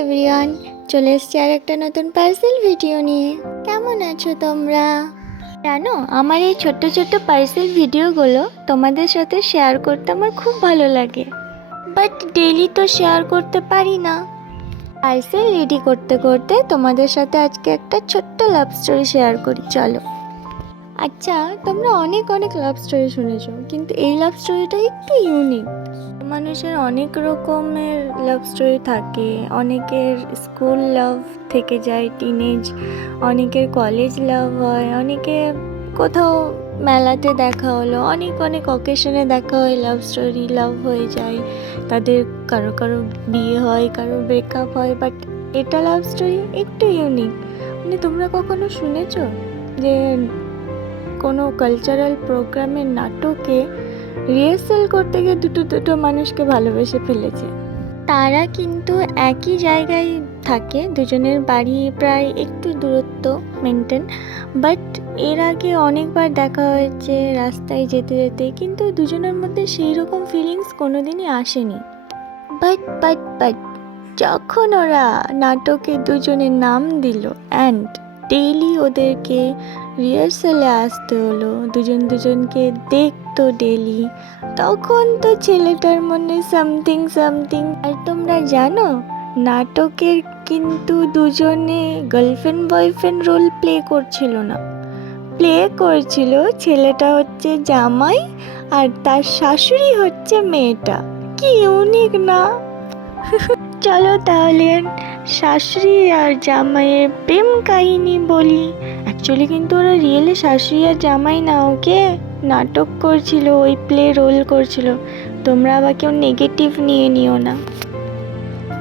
Everyone, চলে এসেছি আর একটা নতুন পার্সেল ভিডিও নিয়ে। কেমন আছো তোমরা? জানো, আমার এই ছোট্ট ছোট্ট পার্সেল ভিডিওগুলো তোমাদের সাথে শেয়ার করতে আমার খুব ভালো লাগে, বাট ডেইলি তো শেয়ার করতে পারি না। পার্সেল রেডি করতে করতে তোমাদের সাথে আজকে একটা ছোট্ট লাভ স্টোরি শেয়ার করি, চলো। আচ্ছা, তোমরা অনেক অনেক লাভ স্টোরি শুনেছো, কিন্তু এই লাভ স্টোরিটা একটু ইউনিক। মানুষের অনেক রকমের লাভ স্টোরি থাকে, অনেকের স্কুল লাভ থেকে যায়, টিনেজ, অনেকের কলেজ লাভ হয়, অনেকে কোথাও মেলাতে দেখা হলো, অনেক অনেক অকেশনে দেখা হয়, লাভ স্টোরি লাভ হয়ে যায়, তাদের কারো কারো বিয়ে হয়, কারো ব্রেকআপ হয়। বাট এটা লাভ স্টোরি একটু ইউনিক। মানে তোমরা কখনো শুনেছো যে কোনো কালচারাল প্রোগ্রামের নাটকে রিহার্সাল করতে গিয়ে দুটো মানুষকে ভালোবেসে ফেলেছে? তারা কিন্তু একই জায়গায় থাকে, দুজনের বাড়ি প্রায় একটু দূরত্ব মেনটেন, বাট এর আগে অনেকবার দেখা হয়েছে রাস্তায় যেতে যেতে, কিন্তু দুজনের মধ্যে সেই রকম ফিলিংস কোনোদিনই আসেনি। বাট যখন ওরা নাটকে দুজনের নাম দিল অ্যান্ড ডেইলি ওদেরকে রিহার্সালে আসতে হলো, দুজনকে দেখতো ডেইলি, তখন তো ছেলেটার মনে সামথিং। আর তোমরা জানো, নাটকের কিন্তু দুজনে গার্লফ্রেন্ড বয়ফ্রেন্ড রোল প্লে করছিল না, প্লে করছিল ছেলেটা হচ্ছে জামাই আর তার শাশুড়ি হচ্ছে মেয়েটা। কি ইউনিক না? চলো তাহলে শাশুড়ি আর জামাইয়ের প্রেম কাহিনী বলি। অ্যাকচুয়ালি কিন্তু ওরা রিয়েলি শাশুড়ি আর জামাই না, ওকে নাটক করছিল, ওই প্লে রোল করছিল। তোমরা আবার কেউ নেগেটিভ নিয়ে নিও না।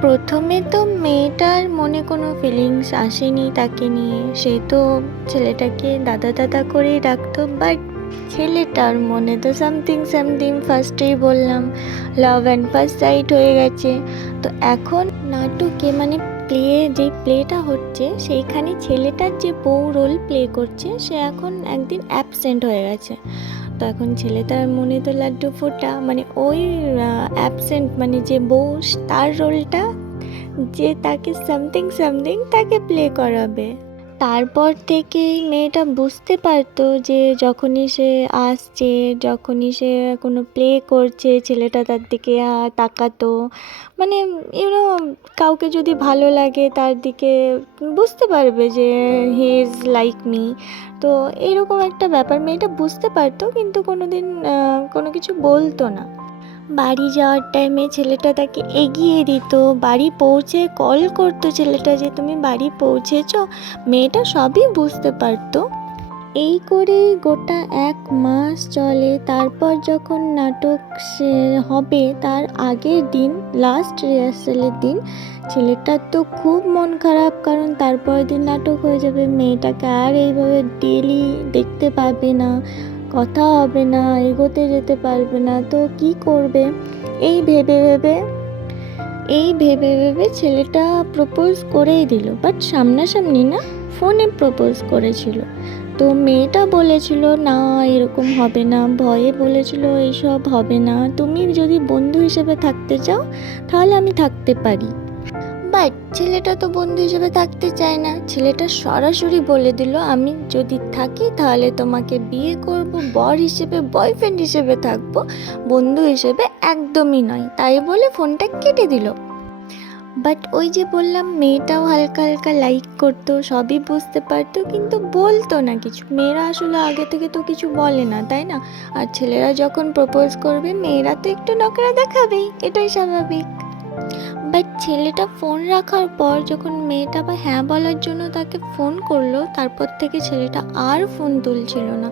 প্রথমে তো মেয়েটার মনে কোনো ফিলিংস আসেনি তাকে নিয়ে, সে তো ছেলেটাকে দাদা করেই ডাকতো। বাট ছেলেটার মনে তো সামথিং ফার্স্টেই বললাম, লাভ অ্যান্ড ফার্স্ট সাইট হয়ে গেছে। তো এখন নাটকে মানে যেই প্লেটা হচ্ছে সেইখানে ছেলেটার যে বউ রোল প্লে করছে, সে এখন একদিন অ্যাবসেন্ট হয়ে গেছে। তো এখন ছেলেটার মনে তো লাড্ডু ফোটা, মানে ওই অ্যাবসেন্ট মানে যে বউ, তার রোলটা যে তাকে সামথিং তাকে প্লে করাবে। তারপর থেকেই মেয়েটা বুঝতে পারতো যে যখনই সে আসছে, যখনই সে কোনো প্লে করছে, ছেলেটা তার দিকে তাকাতো। মানে কাউকে যদি ভালো লাগে তার দিকে, বুঝতে পারবে যে হি ইজ লাইক মি। তো এরকম একটা ব্যাপার মেয়েটা বুঝতে পারতো, কিন্তু কোনোদিন কোনো কিছু বলতো না। বাড়ি যাওয়ার টাইমে ছেলেটা তাকে এগিয়ে দিত, বাড়ি পৌঁছে কল করতো ছেলেটা যে তুমি বাড়ি পৌঁছেছো। মেয়েটা সবই বুঝতে পারতো। এই করে গোটা 1 মাস চলে। তারপর যখন নাটক হবে, তার আগের দিন লাস্ট রিহার্সালের দিন, ছেলেটার তো খুব মন খারাপ, কারণ তারপর দিন নাটক হয়ে যাবে, মেয়েটাকে আর এইভাবে ডেলি দেখতে পাবে না, কথা হবে না, এগোতে যেতে পারবে না। তো কি করবে এই ভেবে ছেলেটা প্রপোজ করেই দিল, বাট সামনাসামনি না, ফোনে প্রপোজ করেছিল। তো মেয়েটা বলেছিল না এরকম হবে না, ভয়ে বলেছিল এইসব হবে না, তুমি যদি বন্ধু হিসেবে থাকতে চাও তাহলে আমি থাকতে পারি। বাট ছেলেটা তো বন্ধু হিসেবে থাকতে চায় না, ছেলেটা সরাসরি বলে দিল আমি যদি থাকি তাহলে তোমাকে বিয়ে করব, বর হিসেবে বয়ফ্রেন্ড হিসেবে থাকবো, বন্ধু হিসেবে একদমই নয়। তাই বলে ফোনটা কেটে দিল। বাট ওই যে বললাম, মেয়েটাও হালকা হালকা লাইক করতো, সবই বুঝতে পারতো, কিন্তু বলতো না কিছু। মেয়েরা আসলে আগে থেকে তো কিছু বলে না, তাই না? আর ছেলেরা যখন প্রপোজ করবে, মেয়েরা তো একটু নকরা দেখাবেই, এটাই স্বাভাবিক। বাট ছেলেটা ফোন রাখার পর যখন মেয়েটা আবার হ্যাঁ বলার জন্য তাকে ফোন করলো, তারপর থেকে ছেলেটা আর ফোন তুলছিল না,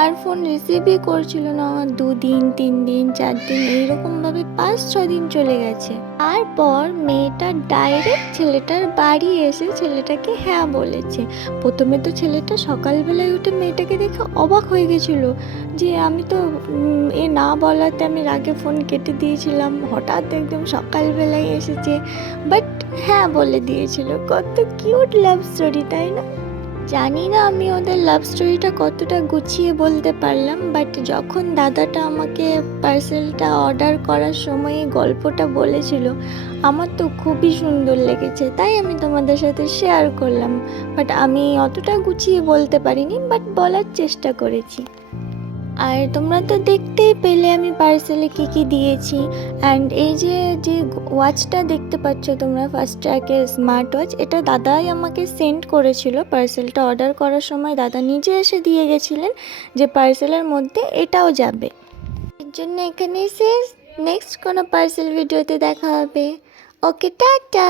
আর ফোন রিসিভই করছিল না। 2 দিন 3 দিন 4 দিন এইরকমভাবে 5-6 দিন চলে গেছে। তারপর মেয়েটা ডাইরেক্ট ছেলেটার বাড়ি এসে ছেলেটাকে হ্যাঁ বলেছে। প্রথমে তো ছেলেটা সকালবেলায় উঠে মেয়েটাকে দেখে অবাক হয়ে গেছিলো যে আমি তো এ না বলাতে আমি রাগে ফোন কেটে দিয়েছিলাম, হঠাৎ একদম সকালবেলায় এসেছে, বাট হ্যাঁ বলে দিয়েছিল। কত কিউট লাভ স্টোরি, তাই না? জানি না আমি ওদের লাভ স্টোরিটা কতটা গুছিয়ে বলতে পারলাম, বাট যখন দাদাটা আমাকে পার্সেলটা অর্ডার করার সময় এই গল্পটা বলেছিল, আমার তো খুবই সুন্দর লেগেছে, তাই আমি তোমাদের সাথে শেয়ার করলাম। বাট আমি অতটা গুছিয়ে বলতে পারিনি, বাট বলার চেষ্টা করেছি। আর তোমরা তো দেখতেই পেলে আমি পার্সেলে কি কি দিয়েছি। অ্যান্ড এই যে যে ওয়াচটা দেখতে পাচ্ছ তোমরা, ফার্স্ট ট্র্যাকের স্মার্ট ওয়াচ, এটা দাদাই আমাকে সেন্ড করেছিল। পার্সেলটা অর্ডার করার সময় দাদা নিজে এসে দিয়ে গেছিলেন যে পার্সেলের মধ্যে এটাও যাবে। এর জন্য এখানেই শেষ, নেক্সট কোনো পার্সেল ভিডিওতে দেখা হবে। ওকে, টাটা।